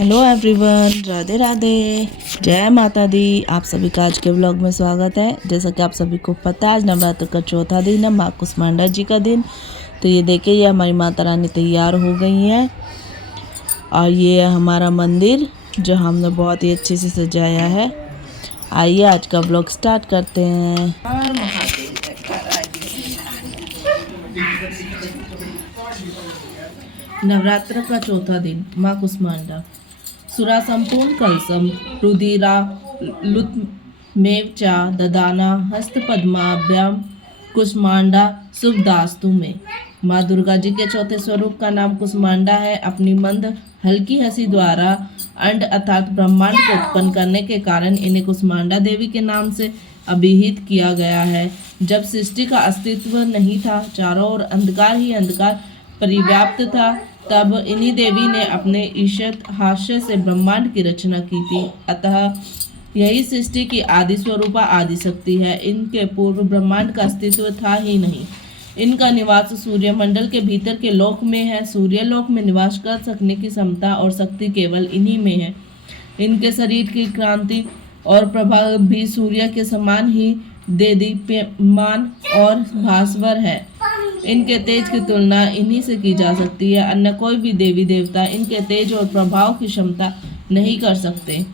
Hello everyone, Radhe Radhe, जय माता दी। आप सभी का आज के व्लॉग में स्वागत है। जैसा कि आप सभी को पता है, आज नवरात्र का चौथा दिन है, माँ कुष्मांडा जी का दिन। तो ये देखिए, ये हमारी माता रानी तैयार हो गई हैं और ये है हमारा मंदिर जो हमने बहुत ही अच्छे से सजाया है। आइए आज का व्लॉग स्टार्ट करते हैं। नवरात्र का चौथा दिन, माँ कुष्मांडा। सुरा संपूर्ण कलसम रुधिरा लुत्मेव चा ददाना हस्तपद्माभ्याम कुष्मांडा शुभदास्तु में। माँ दुर्गा जी के चौथे स्वरूप का नाम कुष्मांडा है। अपनी मंद हल्की हंसी द्वारा अंड अर्थात ब्रह्मांड को उत्पन्न करने के कारण इन्हें कुष्मांडा देवी के नाम से अभिहित किया गया है। जब सृष्टि का अस्तित्व नहीं था, चारों ओर अंधकार ही अंधकार परिव्याप्त था, तब इन्हीं देवी ने अपने ईशत हास्य से ब्रह्मांड की रचना की थी। अतः यही सृष्टि की आदि स्वरूपा आदि शक्ति है। इनके पूर्व ब्रह्मांड का अस्तित्व था ही नहीं। इनका निवास सूर्यमंडल के भीतर के लोक में है। सूर्यलोक में निवास कर सकने की क्षमता और शक्ति केवल इन्हीं में है। इनके शरीर की क्रांति और प्रभाव भी सूर्य के समान ही देदीप्यमान और भास्वर है। इनके तेज की तुलना इन्हीं से की जा सकती है। अन्य कोई भी देवी देवता इनके तेज और प्रभाव की क्षमता नहीं कर सकते।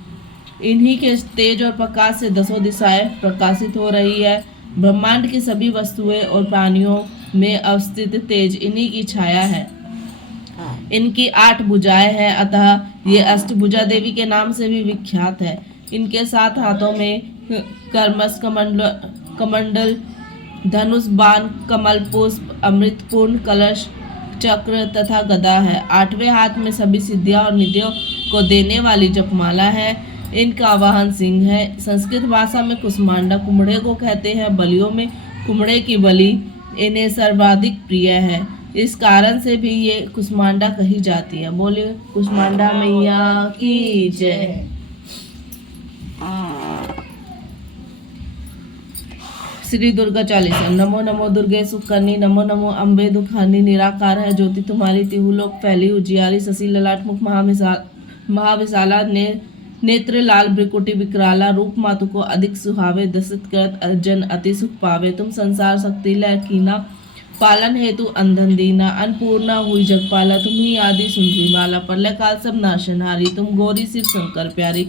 इन्हीं के तेज और प्रकाश से दसों दिशाएं प्रकाशित हो रही है। ब्रह्मांड की सभी वस्तुएं और प्राणियों में अवस्थित तेज इन्हीं की छाया है। इनकी 8 भुजाएं हैं, अतः ये अष्टभुजा देवी के नाम से भी विख्यात है। इनके 7 हाथों में कर्मस कमंडल, धनुष, बाण, कमल पुष्प, अमृतपूर्ण कलश, चक्र तथा गदा है। 8वें हाथ में सभी सिद्धियां और निधियों को देने वाली जपमाला है। इनका वाहन सिंह है। संस्कृत भाषा में कुष्मांडा कुम्हड़े को कहते हैं। बलियों में कुम्हड़े की बलि इन्हें सर्वाधिक प्रिय है। इस कारण से भी ये कुष्मांडा कही जाती है। बोलिए कुष्मांडा मैया की जय। श्री दुर्गा चालीसा। नमो नमो दुर्गे सुखकर्णी, नमो नमो अम्बे दुखानी, निराकार है ज्योति तुम्हारी, तिहु लोक फैली उजियारी, शशि ललाट मुख महाविशाला, नेत्र लाल भ्रिकुटी विकराला, रूप मातु को अधिक सुहावे, दसित करत जन अति सुख पावे। तुम संसार शक्ति लय कीना, पालन हेतु अंधन दीना, अन्नपूर्णा हुई जगपाला, तुम ही आदि सुंदरी माला, प्रलय काल सब नाशनहारी, तुम गौरी शिव शंकर प्यारी,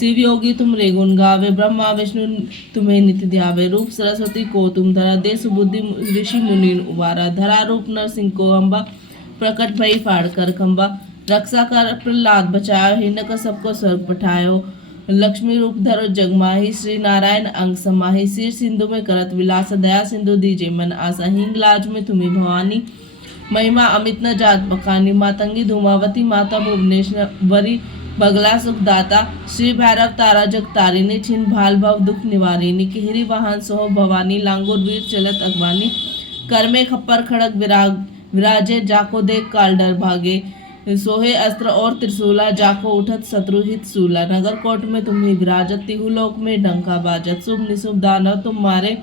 शिव योगी तुम रे गुण गावे, ब्रह्मा विष्णु तुम्हें नित्य ध्यावे, रूप सरस्वती को तुम धरा, दे सुबुद्धि ऋषि मुनि उबारा, धरा रूप नरसिंह को अम्बा, प्रकट भई फाड़ कर खंबा, रक्षा कर प्रहलाद बचायो, हिनक सबको स्वर्ग पठायो, लक्ष्मी रूप धरो जगमाही, श्री नारायण अंग समाही, सिर सिंधु में करत विलास, दया सिंधु दीजे मन आशा, हिंग लाज में तुम्हें भवानी, महिमा अमित न जात बखानी, मातंगी धूमावती माता भुवनेश्वरी, बगला सुखदाता, श्री भैरव तारा जग तारिणी, छिन भाल भव दुख निवारिणी, किहरी वाहन सोह भवानी, लांगुर वीर चलत अगवानी, कर में खप्पर खड़ग विराजे, जाको देख काल डर भागे, सोहे अस्त्र और त्रिशूला, जाको उठत शत्रुहित सूला, नगर कोट में तुम्हें विराजत, तिहु लोक में डंका बाजत, शुभ निशुभ दानव तुम मारे,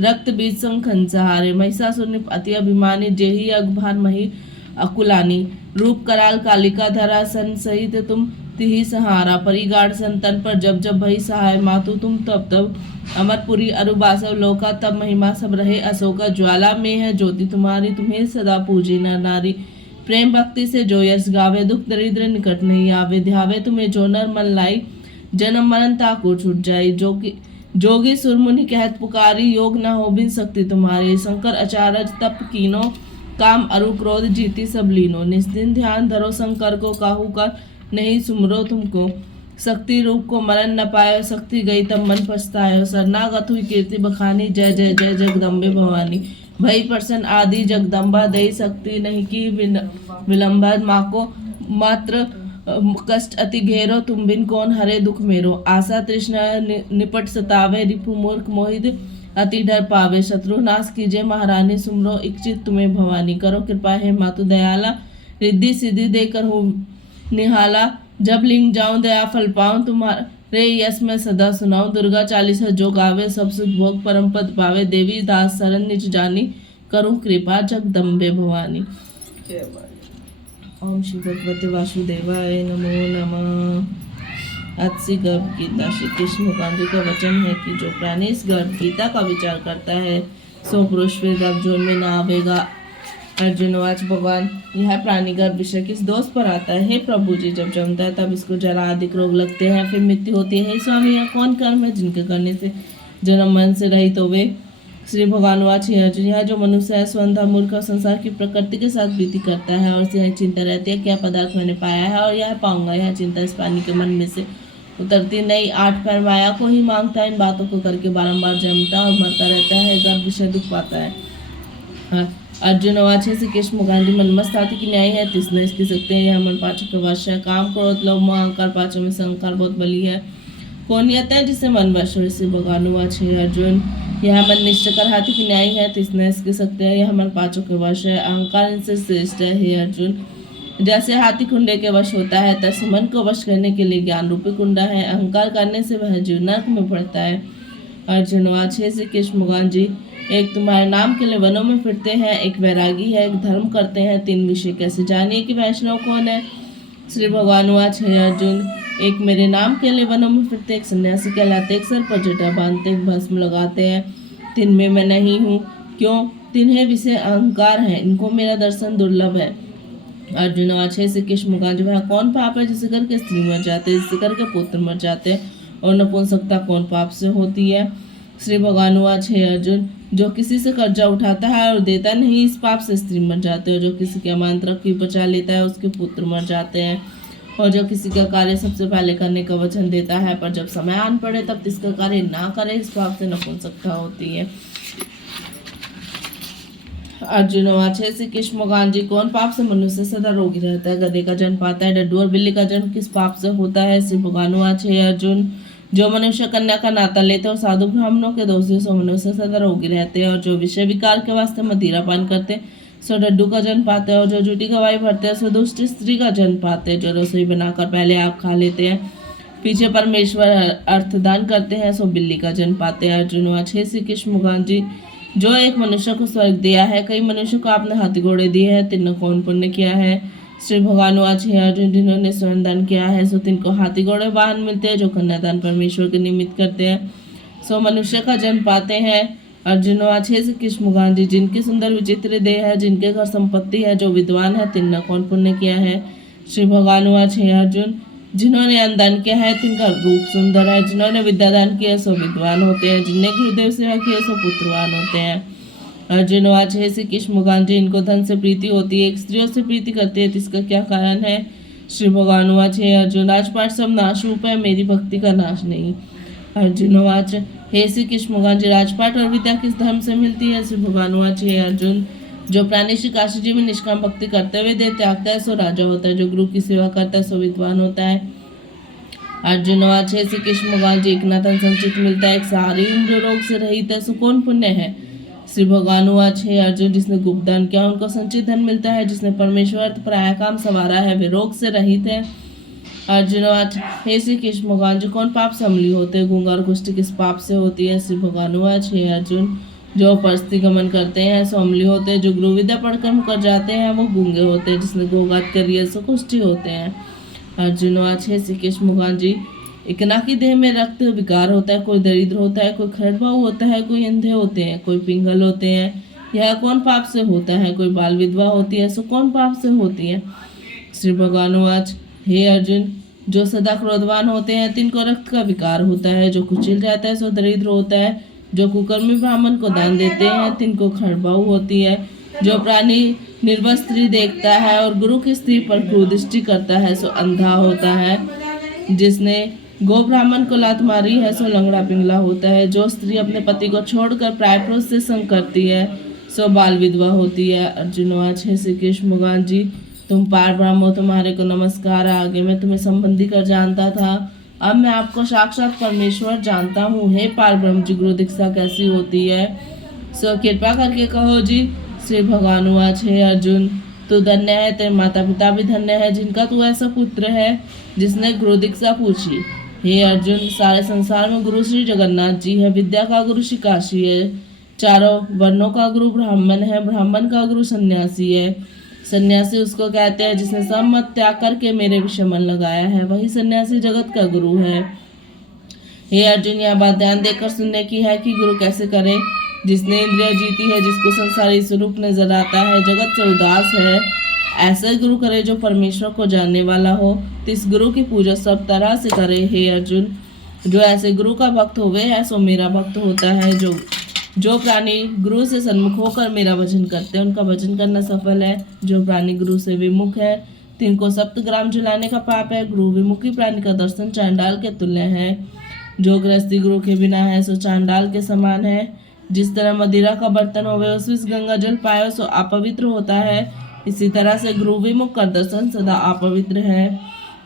रक्त बीज संखन सहारे, महिषासुर निप अति अभिमानी, जेहि अगभार मही अकुलानी, रूप कराल कालिका धरा, सन सहित तुम तिहि सहारा, परिगाढ़ संतन पर जब जब भई सहाय, मातु तुम तब तब अमरपुरी अरुबासव लोका, तब महिमा सब रहे अशोका, ज्वाला में है ज्योति तुम्हारी, तुम्हें सदा पूजे नर नारी, प्रेम भक्ति से जो यश गावे, दुख दरिद्र निकट नहीं आवे, ध्यावे तुम्हें जो नर मन लाई, जन्म मरण ताको छूट जाई, जोगी सुरमुनि कहत पुकारी, योग न हो बिन शक्ति तुम्हारी, शंकर अचारज तप कीनो, काम अरु क्रोध जीती सब लीनो, निस्दिन ध्यान धरो शंकर को, काहू कर नहीं सुमरो तुमको, शक्ति रूप को मरण न पायो, शक्ति गई तब मन पछतायो, शरणागत हुई कीर्ति बखानी, जय जय जय जगदम्बे भवानी, भई प्रसन्न आदि जगदम्बा, दई शक्ति नहीं की विलंबा, माँ को मात्र कष्ट अति घेरो, तुम बिन कौन हरे दुख मेरो, आशा तृष्णा निपट सतावे, रिपु मूर्ख मोहित अति डर पावे, शत्रु नाश कीजिए महारानी, सुमरो इच्छित तुम्हें भवानी, करो कृपा है मातु दयाला, रिद्धि सिद्धि देकर हो निहाला, जब लिंग जाऊं दया फल पाऊं, तुम्हारे यश में सदा सुनाऊं, दुर्गा चालीसा जो गावे, सब सुख भोग परम पद पावे, देवी दास शरण निज जानी, करूं कृपा जगदम्बे भवानी। ओम श्री भगवते वासुदेवाय नमो नमः। आज से गर्भ गीता श्री कृष्ण भगवान जी का वचन है कि जो प्राणी इस गर्भ गीता का विचार करता है सो पुरुष फिर गर्भ जोन में ना आवेगा। अर्जुन वाच भगवान यह प्राणी गर्भ विषय किस दोष पर आता है? हे प्रभु जी, जब जमता है तब इसको जरा अधिक रोग लगते हैं, फिर मृत्यु होती है। हे स्वामी, यह कौन कर्म है जिनके करने से जन्म मन से रहित होवे? श्री भगवान वाच हे अर्जुन, यह जो मनुष्य है स्वंधा मूर्ख और संसार की प्रकृति के साथ प्रीति करता है और यह चिंता रहती है क्या पदार्थ मैंने पाया है और यह पाऊंगा। यह चिंता इस प्राणी के मन में से उतरती नहीं। 8 पैर माया को ही मांगता है, इन बातों को करके बारंबार जमता और मरता रहता है, गर्भ विषय दुख पाता है। अर्जुन वाच हे श्री कृष्ण भगवान जी, मनमस्त आदि की न्याय है, तिसने इसकी सकते हैं। यह मन पाचक के वश है, काम क्रोध लोभ मोह अहंकार पांचों में से अहंकार बहुत बली है। कौन नियत है जिससे मन वश हो? श्री भगवान वाच हे अर्जुन, यह मन निश्चय कर हाथी की न्याय है, तिसने इसके सकते हैं। यह मन पांचों के वश है, अहंकार इनसे श्रेष्ठ है। हे अर्जुन, जैसे हाथी कुंडे के वश होता है तैसे मन को वश करने के लिए ज्ञान रूपी कुंडा है, अहंकार करने से वह जीव नरक में पड़ता है। अर्जुन वाच हे श्री कृष्ण भगवान जी, एक तुम्हारे नाम के लिए वनों में फिरते हैं, एक वैरागी है, एक धर्म करते हैं, 3 विषय कैसे जानिए कि वैष्णव कौन है? श्री भगवान वाच हे अर्जुन, एक मेरे नाम के लिए वनों में फिरते, एक सन्यासी कहलाते, एक सर पर जटा बांधते, एक भस्म लगाते हैं, 3 में मैं नहीं हूँ। क्यों? 3 विषय अहंकार है, इनको मेरा दर्शन दुर्लभ है। अर्जुन वाच हे श्री कृष्ण भगवान जी, वह कौन पाप है जिसे करके स्त्री मर जाते, जिसे करके पुत्र मर जाते हैं, और नपुंसकता कौन पाप से होती है? श्री भगवान वाच हे अर्जुन, जो किसी से कर्जा उठाता है और देता नहीं, इस पाप से स्त्री मर जाते हैं। जो किसी के अमानत की बचा लेता है उसके पुत्र मर जाते हैं। और जो किसी का कार्य सबसे पहले करने का वचन देता है पर जब समय आन पड़े तब इसका कार्य ना करे, इस पाप से नपुंसकता होती है। अर्जुन वाच हे श्री कृष्ण भगवान जी, कौन पाप से मनुष्य सदा रोगी रहता है? गधे का जन्म पाता है, डड्डू और बिल्ली का जन्म किस पाप से होता है? श्री भगवान वाच हे अर्जुन, जो मनुष्य कन्या का नाता लेते और साधु ब्राह्मणों के दोषी सो मनुष्य सदा रोगी रहते हैं। और जो विषय विकार के वास्ते मदिरा पान करते सो डड्डू का जन्म पाते हैं। और जो झूठी गवाही भरते हैं सो दुष्ट स्त्री का जन्म पाते हैं। जो रसोई बनाकर पहले आप खा लेते हैं पीछे परमेश्वर अर्थदान करते हैं सो बिल्ली का जन्म पाते हैं। अर्जुन वाच हे श्री कृष्ण भगवान जी, जो एक मनुष्य को स्वर्ग दिया है, कई मनुष्य को आपने हाथी घोड़े दिए हैं, तिन्हों कौन पुण्य किया है? श्री भगवान वाच हे अर्जुन, जिन्होंने स्वर्ण दान किया है सो तिनको हाथी घोड़े वाहन मिलते हैं। जो कन्यादान परमेश्वर के निमित्त करते हैं सो मनुष्य का जन्म पाते हैं। अर्जुन वाच हे श्री कृष्ण भगवान जी, जिनकी सुंदर विचित्र देह है, जिनके घर संपत्ति है, जो विद्वान है, तिन्हों कौन पुण्य किया है? श्री भगवान वाच हे अर्जुन, जिन्होंने अन्नदान किया है तिनका रूप सुंदर है, जिन्होंने विद्यादान किया सो विद्वान होते हैं, जिनने गुरुदेव सेवा की है सो पुत्रवान होते हैं। अर्जुन वाच हे श्री कृष्ण भगवान जी, इनको धन से प्रीति होती है, एक स्त्रियों से प्रीति करते हैं, इसका क्या कारण है? श्री भगवान वाच हे अर्जुन, राजपाट सब नाश रूप है, मेरी भक्ति का नाश नहीं। अर्जुन वाच हे श्री कृष्ण भगवान जी, राजपाट और विद्या किस धर्म से मिलती है? श्री भगवान वाच हे अर्जुन, जो प्राणी श्री काशी जी में निष्काम भक्ति करते हुए देह त्यागता है सो राजा होता है, जो गुरु की सेवा करता है सो विद्वान होता है। अर्जुन वाच हे श्री कृष्ण भगवान जी, एक न धन संचित मिलता है, एक सारी उम्र रोग से रहित है, सो कौन पुण्य है? श्री भगवान वाच हे अर्जुन, जिसने गुप्त दान किया उनको संचित धन मिलता है, जिसने परमेश्वर पराया काम संवारा है वे रोग से रहित है। अर्जुन वाच हे श्री कृष्ण भगवान जी, कौन पाप से अमली होते हैं? गूंगा और कुष्ठ किस पाप से होती है? श्री भगवान वाच हे अर्जुन, जो परस्ती गमन करते हैं सो अमली होते हैं, जो गुरु विद्या पढ़कर मुकर जाते हैं वो गूंगे होते हैं, जिसने गोघात करी है सो कुष्ठी होते हैं। अर्जुन वाच हे श्री कृष्ण भगवान जी, इकना की देह में रक्त विकार होता है, कोई दरिद्र होता है, कोई खरबाऊ होता है, कोई अंधे होते हैं, कोई पिंगल होते हैं, यह कौन पाप से होता है? कोई बाल विधवा होती है सो कौन पाप से होती है? श्री भगवान वाच हे अर्जुन, जो सदा क्रोधवान होते हैं तिनको रक्त का विकार होता है, जो कुचिल जाता है सो दरिद्र होता है, जो कुकर्मी ब्राह्मण को दान देते हैं तिनको खरबाऊ होती है, जो प्राणी निर्वस्त्री देखता है और गुरु की स्त्री पर क्रूरदृष्टि करता है सो अंधा होता है, जिसने गो ब्राह्मण को लात मारी है सो लंगड़ा पिंगला होता है, जो स्त्री अपने पति को छोड़कर प्राय पुरुष से संग करती है सो बाल विधवा होती है। अर्जुन वाच हे श्री कृष्ण भगवान जी, तुम पार ब्रह्म हो, तुम्हारे को नमस्कार। आगे मैं तुम्हें संबंधी कर जानता था, अब मैं आपको साक्षात परमेश्वर जानता हूँ। हे पार ब्रह्म जी, गुरु दीक्षा कैसी होती है सो कृपा करके कहो जी। श्री भगवान वाच हे अर्जुन, तू धन्य है, तेरे माता पिता भी धन्य है, जिनका तू ऐसा पुत्र है जिसने गुरु दीक्षा पूछी। हे अर्जुन, सारे संसार में गुरु श्री जगन्नाथ जी है, विद्या का गुरु श्री काशी है, चारों वर्णों का गुरु ब्राह्मण है, ब्राह्मण का गुरु सन्यासी है, सन्यासी उसको कहते हैं जिसने सब मत त्याग करके मेरे विषय मन लगाया है, वही सन्यासी जगत का गुरु है। हे अर्जुन, यह बात ध्यान देकर सुनने की है कि गुरु कैसे करे। जिसने इंद्रिया जीती है, जिसको संसारी स्वरूप नजर आता है, जगत से उदास है, ऐसा गुरु करे जो परमेश्वर को जानने वाला हो। तो इस गुरु की पूजा सब तरह से करे। हे अर्जुन, जो ऐसे गुरु का भक्त होवे है सो मेरा भक्त होता है। जो प्राणी गुरु से सन्मुख होकर मेरा भजन करते हैं उनका भजन करना सफल है। जो प्राणी गुरु से विमुख है तिनको सप्तग्राम जलाने का पाप है। गुरु विमुखी प्राणी का दर्शन चांडाल के तुल्य है। जो गृहस्थी गुरु के बिना है सो चांडाल के समान है। जिस तरह मदिरा का बर्तन होवे उसमें गंगा जल पाए सो अपवित्र होता है, इसी तरह से गुरु विमुख का दर्शन सदा अपवित्र है।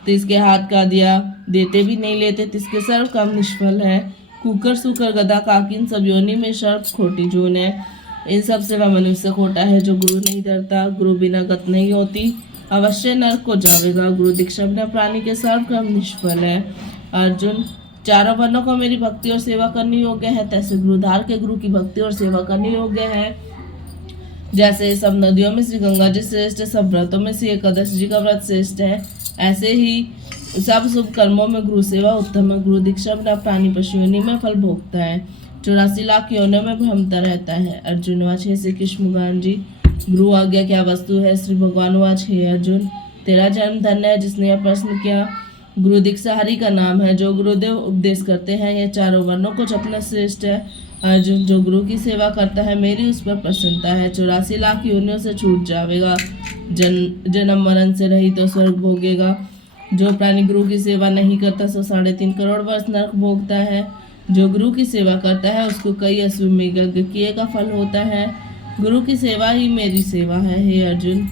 तो इसके हाथ का दिया देते भी नहीं लेते, तिसके सर्व काम निष्फल है। कुकर सुकर गदा काकिन सब योनि में सर्प खोटी जोन है। इन सब से वह मनुष्य खोटा है जो गुरु नहीं धरता। गुरु बिना गत नहीं होती, अवश्य नरक को जावेगा। गुरु दीक्षा बिना प्राणी के सर्व काम निष्फल है। अर्जुन, चारों वर्णों को मेरी भक्ति और सेवा करनी योग्य है, तैसे गुरुधार के गुरु की भक्ति और सेवा करनी योग्य है। जैसे सब नदियों में श्री गंगा जी श्रेष्ठ है, सब व्रतों में श्री एकादश जी का व्रत श्रेष्ठ है, ऐसे ही सब शुभ कर्मों में गुरु सेवा उत्तम है। गुरु दीक्षा बिना प्राणी पशु योनि में फल भोगता है, 84 लाख योनियों में भ्रमता रहता है। अर्जुन वाच, हे श्री कृष्ण भगवान जी, गुरु आज्ञा क्या वस्तु है। श्री भगवान वाच, हे अर्जुन, तेरा जन्म धन्य है जिसने यह प्रश्न किया। गुरु दीक्षा हरि का नाम है। जो गुरुदेव उपदेश करते हैं यह चारों वर्णों को जपना श्रेष्ठ है। अर्जुन, जो गुरु की सेवा करता है मेरी उस पर प्रसन्नता है, 84 लाख योनियों से छूट जाएगा, जन्म मरण से रहित तो स्वर्ग भोगेगा। जो प्राणी गुरु की सेवा नहीं करता सो 3.5 करोड़ वर्ष नरक भोगता है। जो गुरु की सेवा करता है उसको कई अश्वमेघ यज्ञ किए का फल होता है। गुरु की सेवा ही मेरी सेवा है। हे अर्जुन,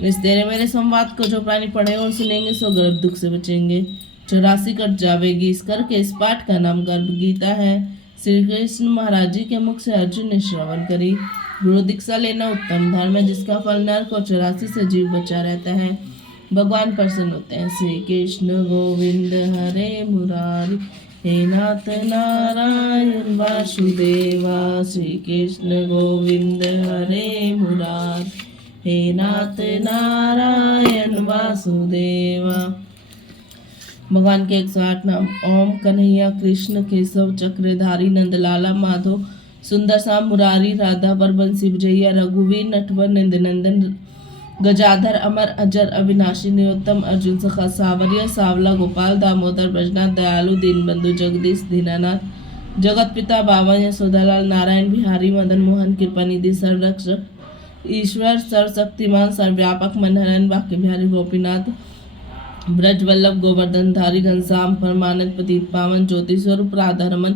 इस तेरे मेरे संवाद को जो प्राणी पढ़े और सुनेंगे सो गर्भ दुख से बचेंगे, 84 कट जावेगी। इस करके इस पाठ का नाम गर्भ गीता है। श्री कृष्ण महाराज जी के मुख से अर्जुन ने श्रवण करी। गुरु दीक्षा लेना उत्तम धर्म है, जिसका फल नरक और 84 से जीव बचा रहता है। भगवान प्रसन्न होते हैं। श्री कृष्ण गोविंद हरे मुरारी, हे नाथ नारायण वासुदेवा। श्री कृष्ण गोविंद हरे मुरारी, हे नाथ नारायण वासुदेवा। भगवान के 108 नाम। ओम कन्हैया कृष्ण केशव चक्रधारी नंदलाला माधव सुंदर श्याम मुरारी राधा बरबंसी विजया रघुवीर नटवर नंदनंदन गजाधर अमर अजर अविनाशी निरोत्तम अर्जुन सखा सावरिया सावला गोपाल दामोदर ब्रजनाथ दयालु दीनबंधु जगदीश दीनानाथ जगत पिता बावन यशोदालाल नारायण बिहारी मदन मोहन कृपानिधि सर्वरक्षक ईश्वर सर्वशक्तिमान सर्वव्यापक मनहरन वाक्य बिहारी गोपीनाथ ब्रजवल्लभ गोवर्धन धारी घनश्याम परमानंद पतित पावन ज्योति स्वरूप राधा रमन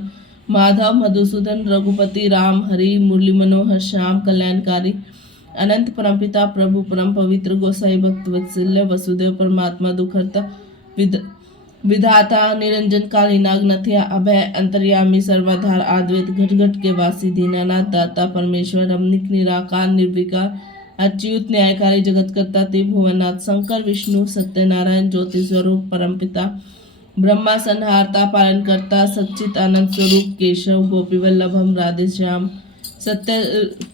माधव मधुसूदन रघुपति राम हरि मुरली मनोहर श्याम कल्याणकारी अनंत परमपिता प्रभु परम पवित्र गोसाई भक्त वत्सल्य वसुदेव परमात्मा दुखहर्ता विधाता निरंजन कालीनाग्नथया अभय अंतर्यामी सर्वाधार आद्वैत घट घट के वासी दीनानाथ दाता परमेश्वर रमनिक निराकार निर्विकार अच्युत न्यायकारी जगतकर्ता त्रिभुवननाथ शंकर विष्णु सत्यनारायण ज्योति स्वरूप परमपिता ब्रह्मा संहारता पालन करता सच्चित आनंद स्वरूप केशव गोपी वल्लभम राधे श्याम सत्य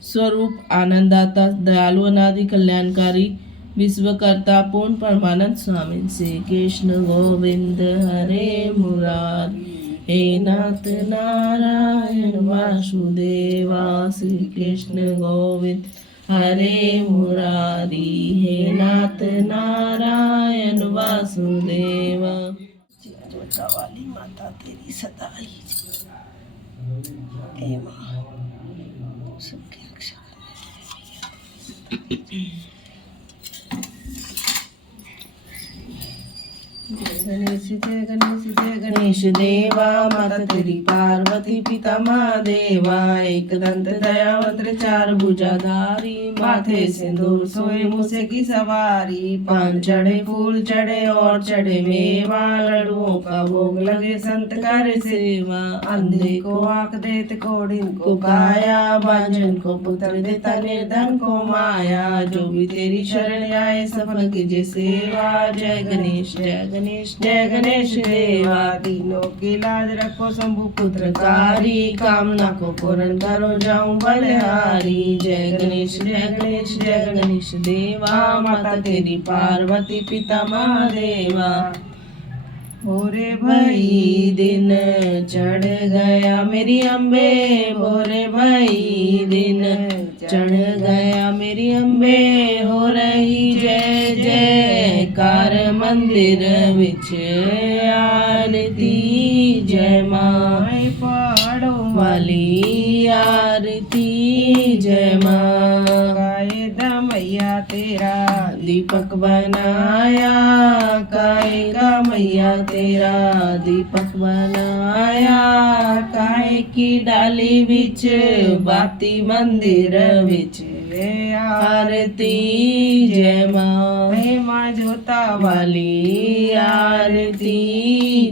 स्वरूप आनंदाता दयालु अनादि कल्याणकारी विश्वकर्ता पूर्ण परमानंद स्वामी श्री कृष्ण गोविंद हरे मुरारी, हे नाथ नारायण वासुदेवा। श्री कृष्ण गोविंद हरे मुरारी, हे नाथ नारायण वासुदेवा। वाली माता तेरी सदा ही सबके रक्षा गणेश देवा माता तेरी पार्वती पिता महादेवा एक दंत दयावंत चार भुजाधारी माथे सिंदूर सोए मूसे की सवारी पान चढ़े फूल चढ़े और चढ़े मेवा लड्डुओं का भोग लगे संत करे सेवा अंधे को आंख देते कोढ़िन को काया बांझन को पुत्र देता निर्धन को माया जो भी तेरी शरण आए सफल कीजिए सेवा। जय गणेश जय जय गणेश देवा। तीनों की लाज रखो शंभु पुत्रकारी, कामना को पूर्ण करो जाऊं बलिहारी। जय गणेश जय गणेश देवा। माता तेरी पार्वती पिता महादेवा। भोरे भई दिन चढ़ गया मेरी अम्बे, भोरे भई दिन चढ़ गया मेरी अम्बे। हो रही जय जयकार मंदिर विच आरती। जय माँ पहाड़ों वाली आरती। जय माँ कायदा मैया तेरा दीपक बनाया, कायदा मैया तेरा दीपक बनाया। काय की डाली बिच बाती मंदिर विच आरती। जय माँ जोता वाली आरती।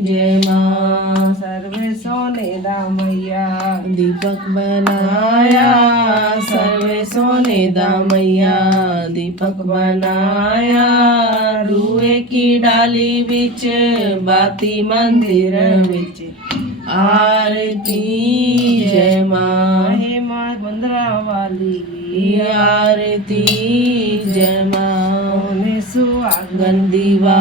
जय माँ सर्वे सोने दा मैया दीपक बनाया, सर्वे सोने दा मैया दीपक बनाया। रूए की डाली बिच बाती मंदिर विच आरती। जय माँ बंदरा वाली आरती। जय माँ सुहागन दीवा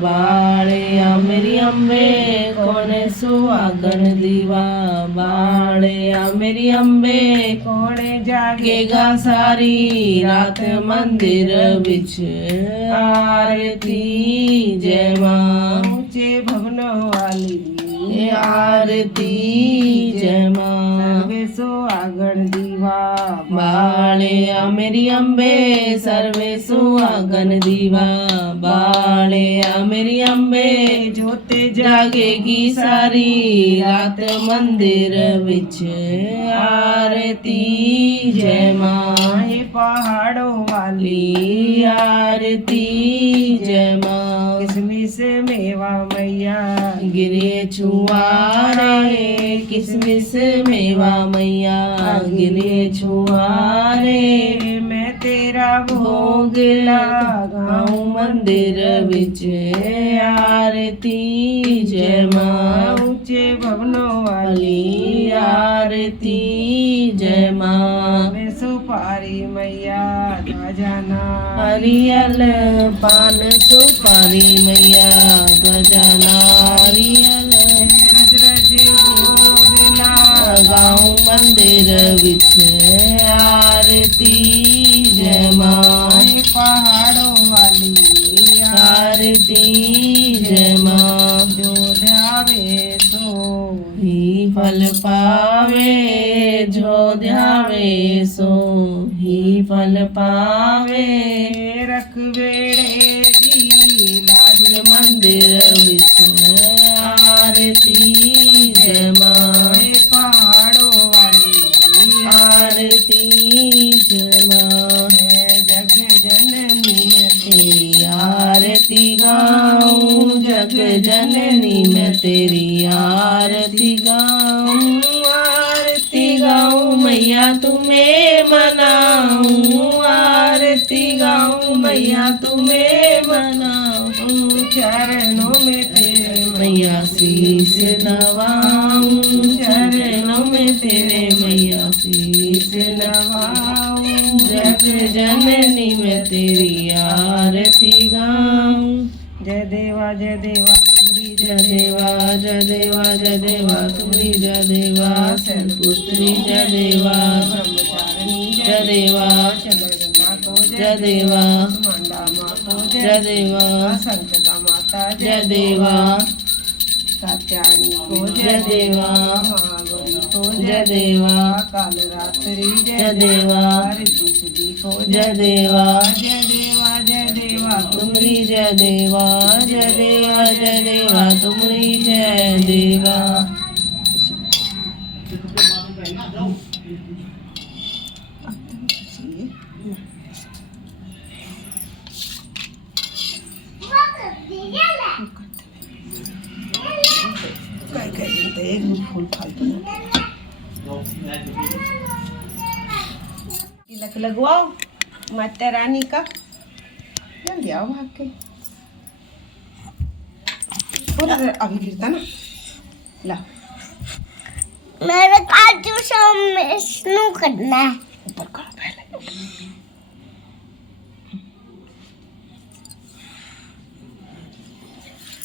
बाड़े मेरी अम्बे। कौन सुहागन दीवा बाड़े मेरी अम्बे। कौन जागेगा सारी रात मंदिर विच आरती। जय माँ ऊंचे भवनों वाली आरती। जय माँ सर्वे सुहागन दीवा बाड़े मेरी अम्बे। सर्वे सुहागन दीवा बाड़े मेरी अम्बे। जोते जागेगी सारी रात मंदिर विच आरती। जय माँ पहाड़ों वाली आरती। जय माँ किसमिस मेवा मैया गिरे छुआरे। किसमिस मेवा मैया गिरे छुआरे। मैं तेरा भोग लगाऊं मंदिर विच आरती। जय माँ ऊंचे भवनों वाली आरती। जय माँ मैं सुपारी मैया ध्वजाना हरियल पान सुपारी मैया ध्वजाना हरियल। रज रज भोग लगाऊं मंदिर विच आरती। जय माँ पहाड़ों वाली आरती। जय माँ जो ध्यावे सो ही फल पावे, जो ध्यावे सो ही फल पावे। रख बेड़े दी लाज मंदिर विच आरती। जय माँ पहाड़ों वाली आरती। जय माँ जग जननी में तेरी आरती गाऊं, जग जननी में तेरी आरती गाऊं। आरती गाऊं मैया तुम्हें मनाऊं, आरती गाऊं मैया तुम्हें मनाऊं। चरणों में तेरे मैया शीश नवाऊं, चरणों में तेरे मैया शीश नवाऊं। जग जननी में तेरी आरती गाऊं। जय देवा तुमरी जय देवा, जय देवा जय देवा तुमरी जय देवा। शैलपुत्री जय देवा, ब्रह्मचारिणी जय देवा। चंद्रगंगा को जय देवा, मंडा माँ को जय देवा। संतदा माता जय देवा, कात्यायनी को जय देवा। महागौरी को जय देवा, कालरात्रि जय देवा। रिद्धि सिद्धि को जय देवा, जय देवा जय देवा तुमरी जय देवा। जय देवा तुमरी जय देवा। एक फूल फालतू तिलक लगवाओ माता रानी का। जल्दी आओ भाग के। बोल अभी गिरता ना ला मेरे काजू में स्नो करना है। ऊपर करो पहले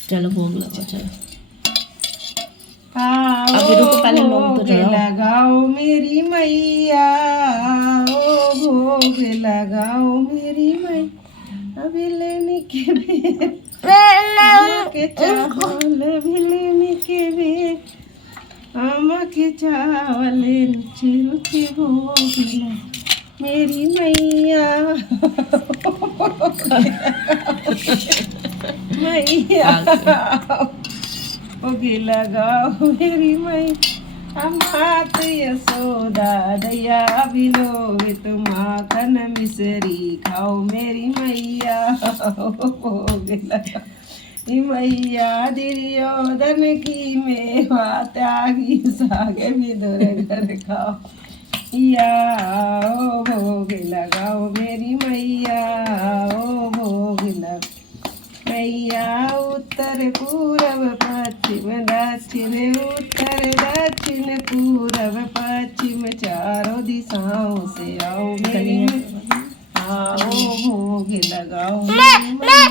चलो भोग लगाओ चलो। आओ अभी रुको, पहले लौंग तो भोग चढ़ाओ। लगाओ मेरी मैया, ओ भोग लगाओ मेरी मैया, अभी लेने के भी के चावल भी लेने के भी, आमा के चावल रुचि रुचि भोग लगा मेरी मैया मैया भोग लगाओ मेरी मैया, मात यशोदा दैया बिलोवे तो माखन मिसरी खाओ मेरी मैया, भोग लगाओ मैया, दुर्योधन की मेवा त्यागी सागे विदुर घर खाओ या, ओ भोग लगाओ मेरी मैया, ओ भोग लग मैया, उत्तर पूरब पश्चिम दक्षिण, उत्तर दक्षिण पूरब पश्चिम, चारों दिशाओं से आओ मेरी आओ भोग लगाओ मेरी मैया।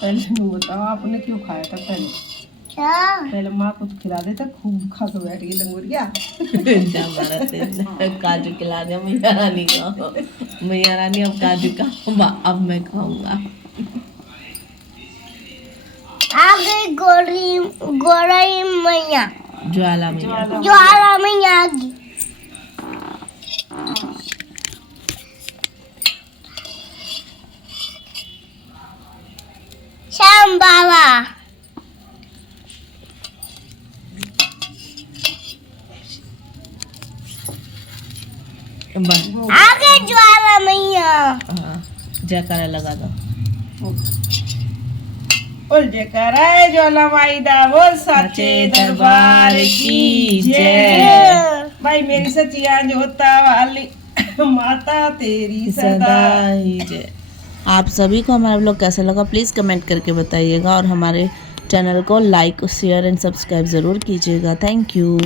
पहले तुम बताओ आपने क्यों खाया था पहले? क्या पहले माँ कुछ खिला देता, खूब खा के बैठ गई लंगोरिया। काजू खिला दिया मैया रानी को। मैया रानी अब काजू का अब मैं खाऊंगा। आगे गोरी गोरी मैया, ज्वाला मैया। ज्वाला मैया आ गई। श्याम बाबा आगे ज्वाला मैया। हाँ, जयकारा लगा दो। बोल जयकारा ज्वाला माई दा, बोल सच्चे दरबार की जय। भाई मेरी सचिया जोता वाली माता तेरी सदा ही जय। आप सभी को हमारा ब्लॉग कैसा लगा प्लीज़ कमेंट करके बताइएगा और हमारे चैनल को लाइक शेयर एंड सब्सक्राइब ज़रूर कीजिएगा। Thank you.